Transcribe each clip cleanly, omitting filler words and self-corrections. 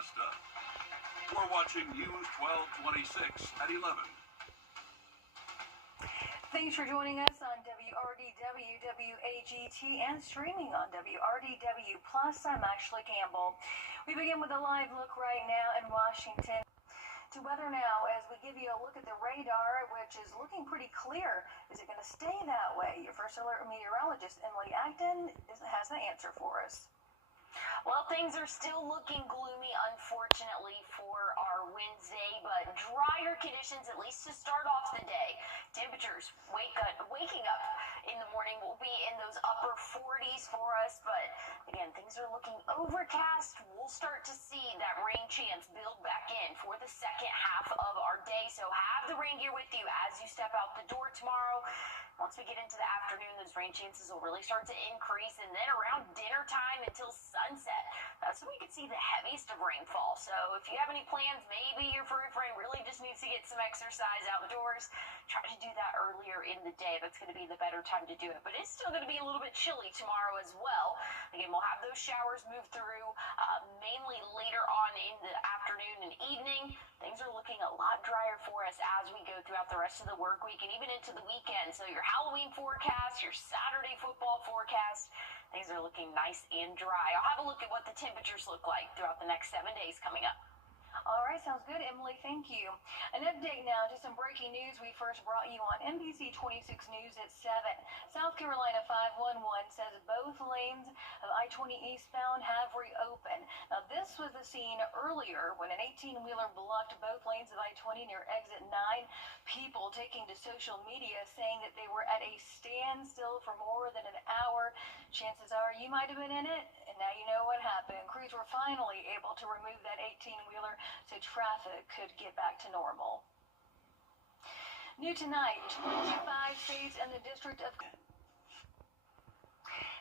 Augusta. We're watching News 1226 at 11. Thanks for joining us on WRDW, WAGT, and streaming on WRDW+. I'm Ashley Campbell. We begin with a live look right now in Washington. To weather now as we give you a look at the radar, which is looking pretty clear. Is it going to stay that way? Your first alert meteorologist, Emily Acton, has the answer for us. Well, things are still looking gloomy, unfortunately, for our Wednesday, but drier conditions, at least to start off the day. Temperatures waking up in the morning will be in those upper 40s for us, but again, things are looking overcast. We'll start to see that rain chance build back in for the second half of our day, so have the rain gear with you as you step out the door tomorrow. Once we get into the afternoon, those rain chances will really start to increase, and then around dinner time until sunset, that's when we could see the heaviest of rainfall. So if you have any plans, maybe your furry friend really just needs to get some exercise outdoors, try to do that earlier in the day. That's going to be the better time to do it. But it's still going to be a little bit chilly tomorrow as well. Again, we'll have those showers move through mainly later on in the afternoon and evening. Things are looking a lot drier for us as we go throughout the rest of the work week and even into the weekend. So your Halloween forecast, your Saturday football forecast, things are looking nice and dry. I'll have a look at what the temperatures look like throughout the next 7 days coming up. All right, sounds good, Emily. Thank you. An update now to some breaking news we first brought you on NBC 26 News at 7. South Carolina 511 says both lanes of I-20 eastbound have reopened. Now, this was the scene earlier when an 18-wheeler blocked both lanes of I-20 near exit 9. People taking to social media saying that they were at a standstill for more than an hour. Chances are you might have been in it, and now you know what happened. Crews were finally able to remove that 18-wheeler so traffic could get back to normal. New tonight, 25 states and the District of...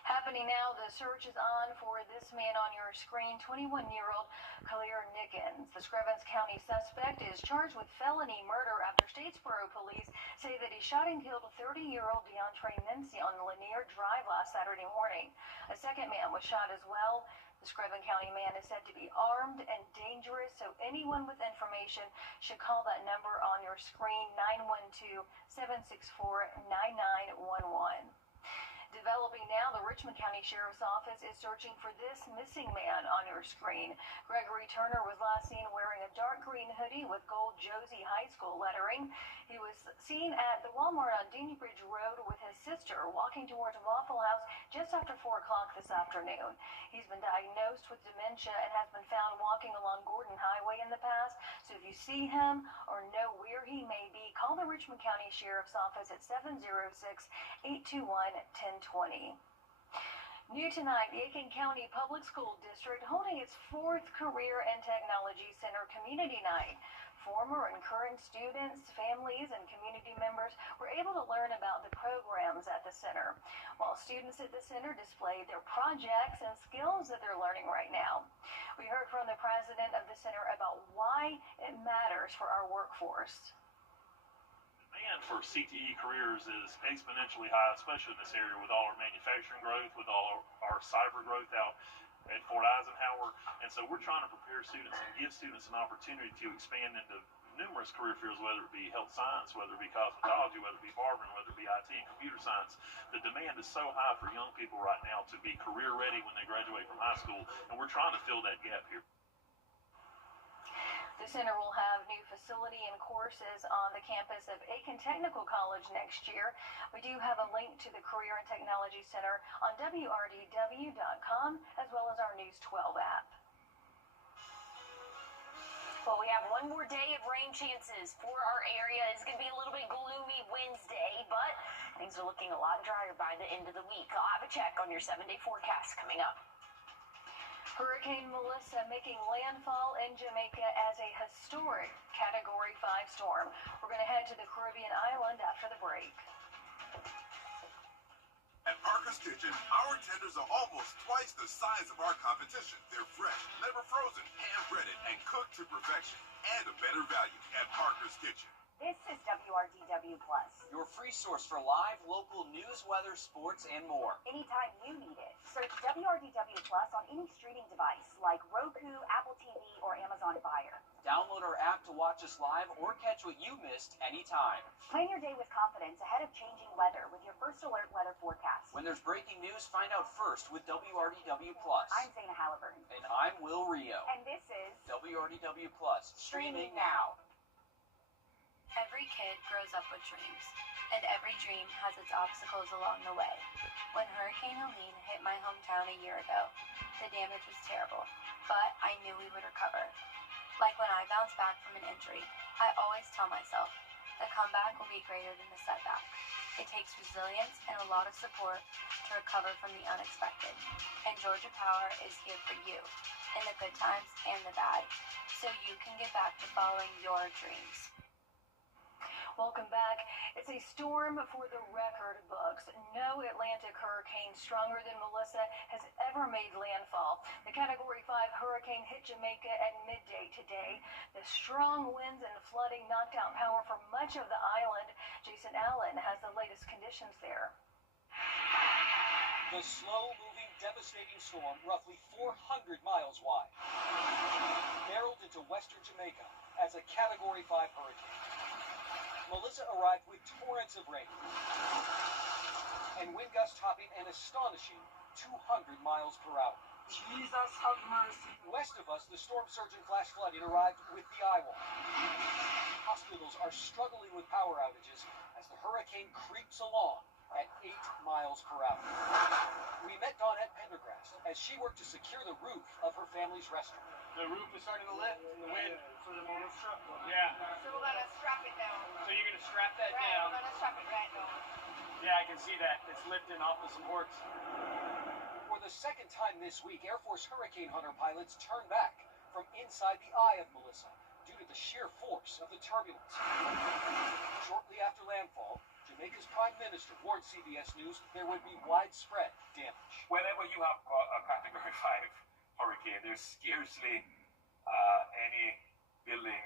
Happening now, the search is on for this man on your screen, 21-year-old Khalil Nickens. The Screven County suspect is charged with felony murder after Statesboro police say that he shot and killed 30-year-old DeAndre Mincy on Lanier Drive last Saturday morning. A second man was shot as well. The Screven County man is said to be armed and dangerous, so anyone with information should call that number on your screen, 912-764-9911. Developing now, the Richmond County Sheriff's Office is searching for this missing man on your screen. Gregory Turner was last seen wearing a dark green hoodie with gold Josie High School lettering. He was seen at the Walmart on Dini Bridge Road with his sister walking towards Waffle House just after 4 o'clock this afternoon. He's been diagnosed with dementia and has been found walking along Gordon Highway in the past. So if you see him or know where he may be, call the Richmond County Sheriff's Office at 706-821-1020. New tonight, the Aiken County Public School District holding its 4th Career and Technology Center Community Night. Former and current students, families, and community members were able to learn about the programs at the center, while students at the center displayed their projects and skills that they're learning right now. We heard from the president of the center about why it matters for our workforce. Demand for CTE careers is exponentially high, especially in this area with all our manufacturing growth, with all our cyber growth out at Fort Eisenhower. And so we're trying to prepare students and give students an opportunity to expand into numerous career fields, whether it be health science, whether it be cosmetology, whether it be barbering, whether it be IT and computer science. The demand is so high for young people right now to be career ready when they graduate from high school, and we're trying to fill that gap here. The center will have new facility and courses on the campus of Aiken Technical College next year. We do have a link to the Career and Technology Center on WRDW.com as well as our News 12 app. Well, we have one more day of rain chances for our area. It's going to be a little bit gloomy Wednesday, but things are looking a lot drier by the end of the week. I'll have a check on your 7-day forecast coming up. Hurricane Melissa making landfall in Jamaica as a historic Category 5 storm. We're going to head to the Caribbean island after the break. At Parker's Kitchen, our tenders are almost twice the size of our competition. They're fresh, never frozen, hand-breaded, and cooked to perfection. And a better value at Parker's Kitchen. This is WRDW+. Your free source for live, local news, weather, sports, and more. Anytime you need it, search WRDW Plus on any streaming device like Roku, Apple TV, or Amazon Fire. Download our app to watch us live or catch what you missed anytime. Plan your day with confidence ahead of changing weather with your First Alert weather forecast. When there's breaking news, find out first with WRDW Plus. I'm Zana Halliburton. And I'm Will Rio. And this is WRDW Plus, streaming now. Every kid grows up with dreams, and every dream has its obstacles along the way. When Hurricane Helene hit my hometown a year ago, the damage was terrible, but I knew we would recover. Like when I bounce back from an injury, I always tell myself, the comeback will be greater than the setback. It takes resilience and a lot of support to recover from the unexpected. And Georgia Power is here for you, in the good times and the bad, so you can get back to following your dreams. Welcome back. It's a storm for the record books. No Atlantic hurricane stronger than Melissa has ever made landfall. The Category 5 hurricane hit Jamaica at midday today. The strong winds and flooding knocked out power for much of the island. Jason Allen has the latest conditions there. The slow-moving, devastating storm, roughly 400 miles wide, barreled into western Jamaica as a Category 5 hurricane. Melissa arrived with torrents of rain and wind gusts topping an astonishing 200 miles per hour. Jesus have mercy. West of us, the storm surge and flash flooding arrived with the eye wall. Hospitals are struggling with power outages as the hurricane creeps along at 8 miles per hour. We met Dawnette Pendergrast as she worked to secure the roof of her family's restaurant. The roof is starting to lift in the wind. So the motor struck. Yeah. So we're gonna strap it down. So you're gonna strap that Right, down. we're gonna strap it right down. Yeah, I can see that. It's lifting off the supports. For the second time this week, Air Force Hurricane Hunter pilots turned back from inside the eye of Melissa due to the sheer force of the turbulence. Shortly after landfall, Jamaica's Prime Minister warned CBS News there would be widespread damage. Whenever you have a Category 5 hurricane, there's scarcely any building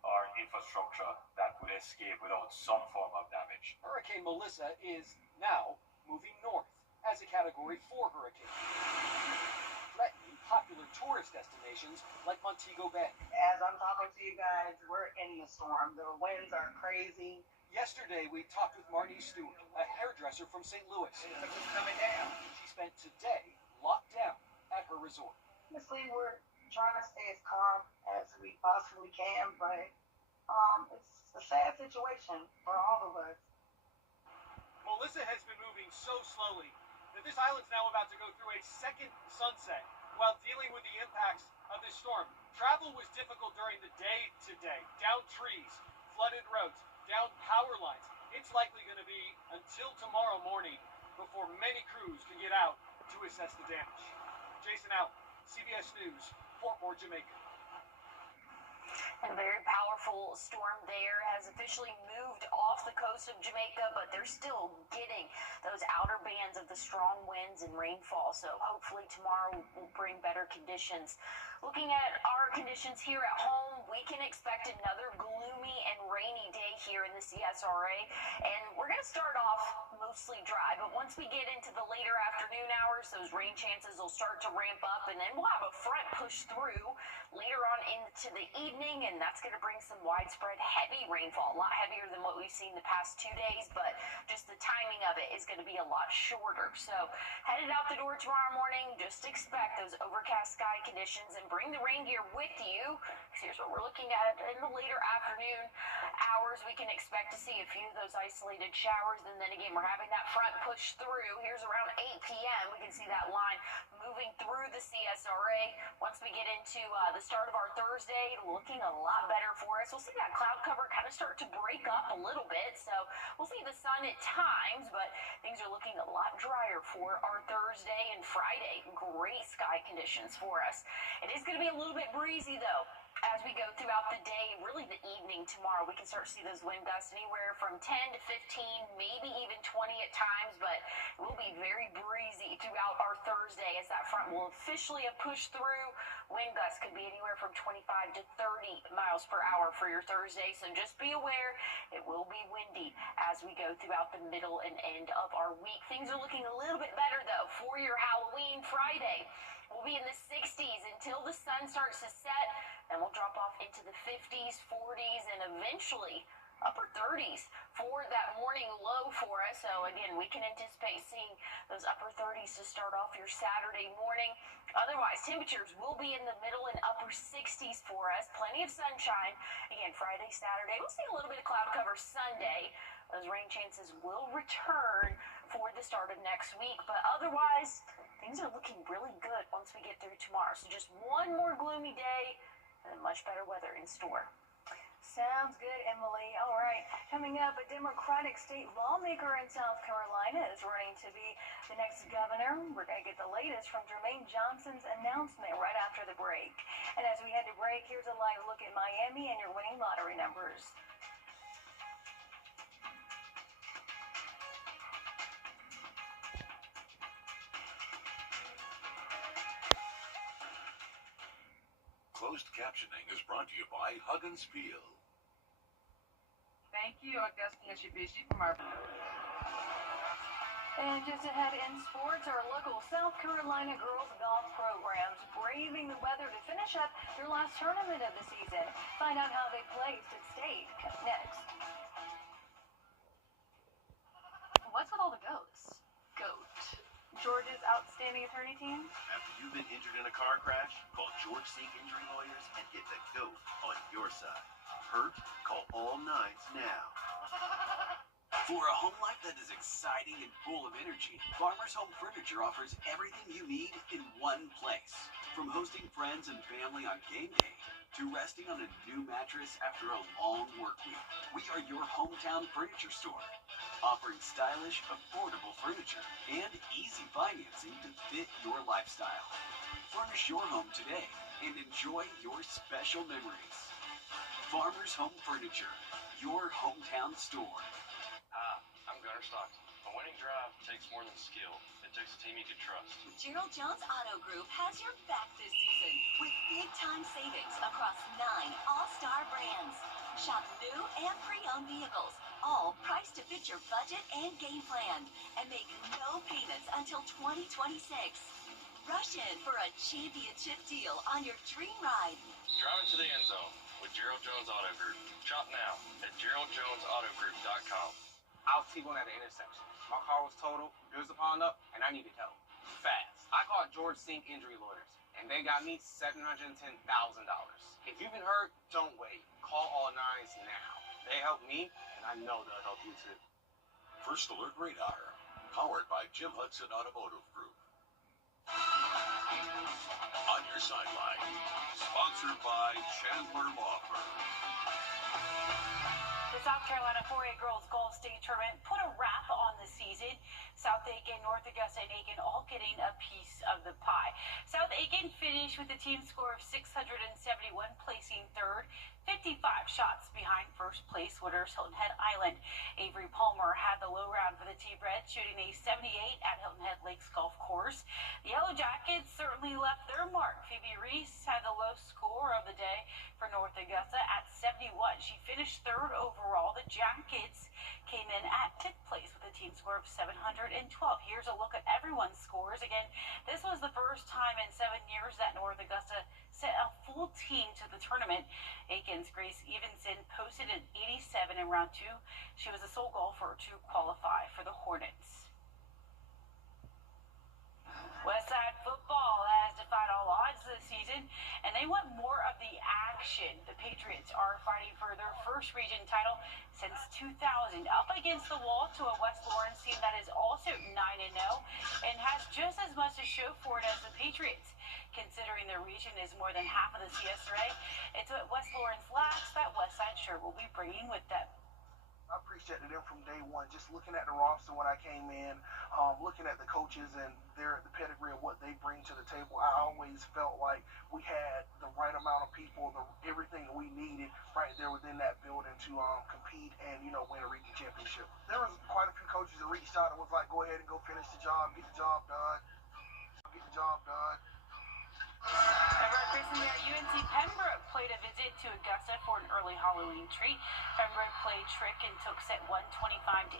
or infrastructure that would escape without some form of damage. Hurricane Melissa is now moving north as a Category 4 hurricane, threatening popular tourist destinations like Montego Bay. As I'm talking to you guys, we're in the storm. The winds are crazy. Yesterday, we talked with Marnie Stewart, a hairdresser from St. Louis. It's coming down. She spent today locked down at her resort. Honestly, we're trying to stay as calm as we possibly can, but it's a sad situation for all of us. Melissa has been moving so slowly that this island's now about to go through a second sunset while dealing with the impacts of this storm. Travel was difficult during the day today. Down trees, flooded roads, down power lines. It's likely going to be until tomorrow morning before many crews can get out to assess the damage. Jason Allen, CBS News, Fort Worth, Jamaica. And a very powerful storm there has officially moved off the coast of Jamaica, but they're still getting those outer bands of the strong winds and rainfall. So hopefully tomorrow will bring better conditions. Looking at our conditions here at home, we can expect another gloomy and rainy day here in the CSRA. And we're going to start off mostly dry, but once we get into the later afternoon hours, those rain chances will start to ramp up, and then we'll have a front push through later on into the evening, and that's going to bring some widespread heavy rainfall, a lot heavier than what we've seen the past 2 days, but just the timing of it is going to be a lot shorter. So headed out the door tomorrow morning, just expect those overcast sky conditions and bring the rain gear with you. Here's what we're looking at in the later afternoon hours. We can expect to see a few of those isolated showers, and then again, we're having that front push through. Here's around 8 p.m. We can see that line moving through the CSRA. Once we get into the start of our Thursday, looking a lot better for us. We'll see that cloud cover kind of start to break up a little bit, so we'll see the sun at times, but things are looking a lot drier for our Thursday and Friday. Great sky conditions for us. It is going to be a little bit breezy, though. As we go throughout the day, really the evening tomorrow, we can start to see those wind gusts anywhere from 10 to 15, maybe even 20 at times, but it will be very breezy throughout our Thursday as that front will officially have pushed through. Wind gusts could be anywhere from 25 to 30 miles per hour for your Thursday, so just be aware it will be windy as we go throughout the middle and end of our week. Things are looking a little bit better, though, for your Halloween Friday. We'll be in the 60s until the sun starts to set. Then we'll drop off into the 50s, 40s, and eventually upper 30s for that morning low for us. So again, we can anticipate seeing those upper 30s to start off your Saturday morning. Otherwise, temperatures will be in the middle and upper 60s for us. Plenty of sunshine. Again, Friday, Saturday. We'll see a little bit of cloud cover Sunday. Those rain chances will return for the start of next week. But otherwise, things are looking really good once we get through tomorrow. So just one more gloomy day and much better weather in store. Sounds good, Emily. All right. Coming up, a Democratic state lawmaker in South Carolina is running to be the next governor. We're going to get the latest from Jermaine Johnson's announcement right after the break. And as we head to break, here's a live look at Miami and your winning lottery numbers. Closed captioning is brought to you by Huggins Peel. Thank you, Augusta Mitsubishi from our... And just ahead in sports, our local South Carolina girls golf programs braving the weather to finish up their last tournament of the season. Find out how they placed at state coming next. What's with all the goats? Goat. Georgia's outstanding attorney team. After you've been injured in a car crash, call George Sink Injury Lawyers and get the GOAT on your side. Hurt? Call all nines now. For a home life that is exciting and full of energy, Farmers Home Furniture offers everything you need in one place. From hosting friends and family on game day to resting on a new mattress after a long work week, we are your hometown furniture store, offering stylish, affordable furniture and easy financing to fit your lifestyle. Furnish your home today and enjoy your special memories. Farmers Home Furniture, your hometown store. Hi, I'm Gunnar Stockton. A winning drive takes more than skill. It takes a team you can trust. Gerald Jones Auto Group has your back this season with big-time savings across 9 all-star brands. Shop new and pre-owned vehicles, all priced to fit your budget and game plan, and make no payments until 2026. Rush in for a championship deal on your dream ride. Drive it to the end zone with Gerald Jones Auto Group. Shop now at GeraldJonesAutoGroup.com. I was T-boned at the intersection. My car was totaled, bills were piling up, and I needed help. Fast. I called George Sink Injury Lawyers, and they got me $710,000. If you've been hurt, don't wait. Call all nines now. They helped me, and I know they'll help you too. First Alert Radar, powered by Jim Hudson Automotive Group. On your sideline, sponsored by Chandler Law Firm. The South Carolina 4A Girls Golf State Tournament put a wrap on the season. South Aiken, North Augusta, and Aiken all getting a piece of the pie. South Aiken finished with a team score of 671, placing third, 55 shots behind first place winners Hilton Head Island. Avery Palmer had the low round for the T-Red, shooting a 78 at Hilton Head Lakes Golf Course. The Yellow Jackets certainly left their mark. Phoebe Reese had the low score of the day for North Augusta at 71. She finished third overall. The Jackets came in at 5th place with a team score of 712. Here's a look at everyone's scores. Again, this was the first time in 7 years that North Augusta sent a full team to the tournament. Aiken's Grace Evenson posted an 87 in round 2. She was the sole golfer to qualify for the Hornets. Westside football has defied all odds this season, and they want more of the action. The Patriots are fighting for their first region title since 2000, up against the wall to a West Lawrence team that is also 9-0 and has just as much to show for it as the Patriots. Considering their region is more than half of the CS3, it's what West Lawrence lacks that Westside sure will be bringing with them. I appreciated them from day one, just looking at the roster when I came in, looking at the coaches and the pedigree of what they bring to the table. I always just felt like we had the right amount of people, everything that we needed right there within that building to compete and, win a region championship. There was quite a few coaches that reached out and was like, go ahead and go finish the job, get the job done. Over at Christendale, UNC Pembroke played a visit to Augusta for an early Halloween treat. Pembroke played trick and took set 125-18.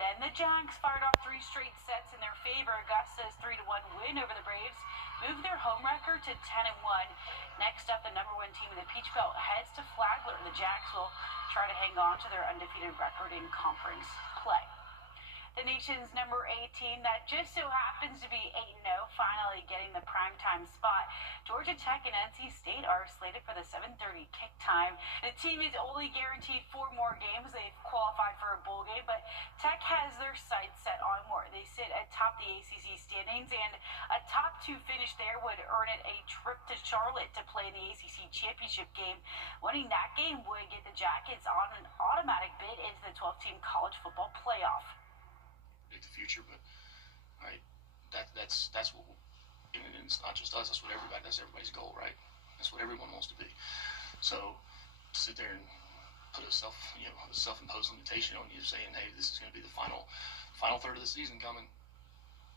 Then the Jags fired off 3 straight sets in their favor. Augusta's 3-1 win over the Braves moved their home record to 10-1. Next up, the #1 team in the Peach Belt heads to Flagler. The Jags will try to hang on to their undefeated record in conference play. The nation's number 18 that just so happens to be 8-0, finally getting the primetime spot. Georgia Tech and NC State are slated for the 7:30 kick time. The team is only guaranteed 4 more games. They've qualified for a bowl game, but Tech has their sights set on more. They sit atop the ACC standings, and a top 2 finish there would earn it a trip to Charlotte to play in the ACC championship game. Winning that game would get the Jackets on an automatic bid into the 12-team college football playoff. The future, but that's what, and it's not just us. That's what that's everybody's goal, right? That's what everyone wants to be. So to sit there and put a self-imposed limitation on you, saying, "Hey, this is going to be the final third of the season coming,"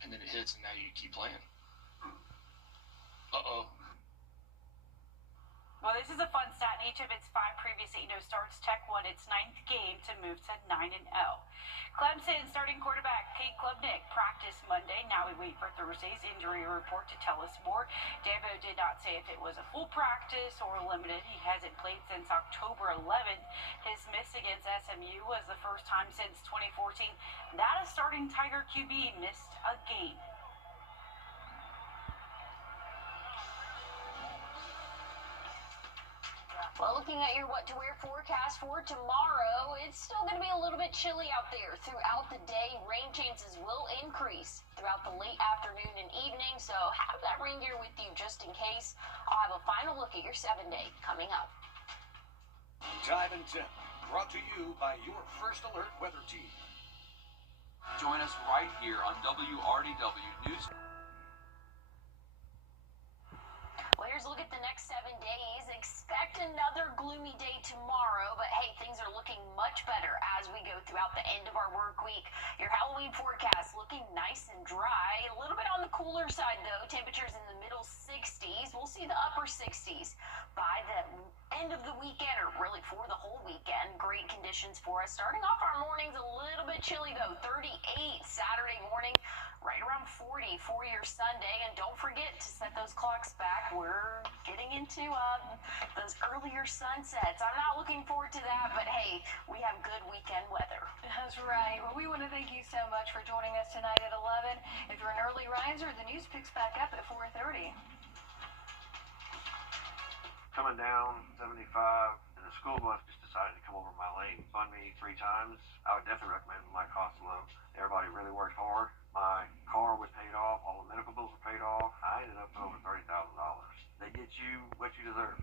and then it hits, and now you keep playing. Well, this is a fun stat. In each of its 5 previous 8-0 starts, Tech won its 9th game to move to 9-0. Clemson starting quarterback Cade Klubnik practiced Monday. Now we wait for Thursday's injury report to tell us more. Dabo did not say if it was a full practice or limited. He hasn't played since October 11th. His miss against SMU was the first time since 2014 that a starting Tiger QB missed a game. Well, looking at your what to wear forecast for tomorrow, it's still going to be a little bit chilly out there throughout the day. Rain chances will increase throughout the late afternoon and evening, so have that rain gear with you just in case. I'll have a final look at your 7-day coming up. Time and Tip, brought to you by your First Alert weather team. Join us right here on WRDW News. Well, here's a look at the next 7 days. Expect another gloomy day tomorrow, but hey, things are looking much better as we go throughout the end of our work week. Your Halloween forecast looking nice and dry. A little bit on the cooler side, though. Temperatures in the middle 60s. We'll see the upper 60s by the end of the weekend, or really for the whole weekend. Great conditions for us. Starting off our mornings a little bit chilly, though. 38 Saturday morning, right around 40 for your Sunday. And don't forget to set those clocks back. We're getting into those earlier sunsets. I'm not looking forward to that, but hey, we have good weekend weather. That's right. Well, we want to thank you so much for joining us tonight at 11. If you're an early riser, the news picks back up at 4:30. Coming down 75, and the school bus just decided to come over my lane, spun me 3 times. I would definitely recommend my cost low. Everybody really worked hard. My car was paid off. All the medical bills were paid off. I ended up with over $30,000. They get you what you deserve.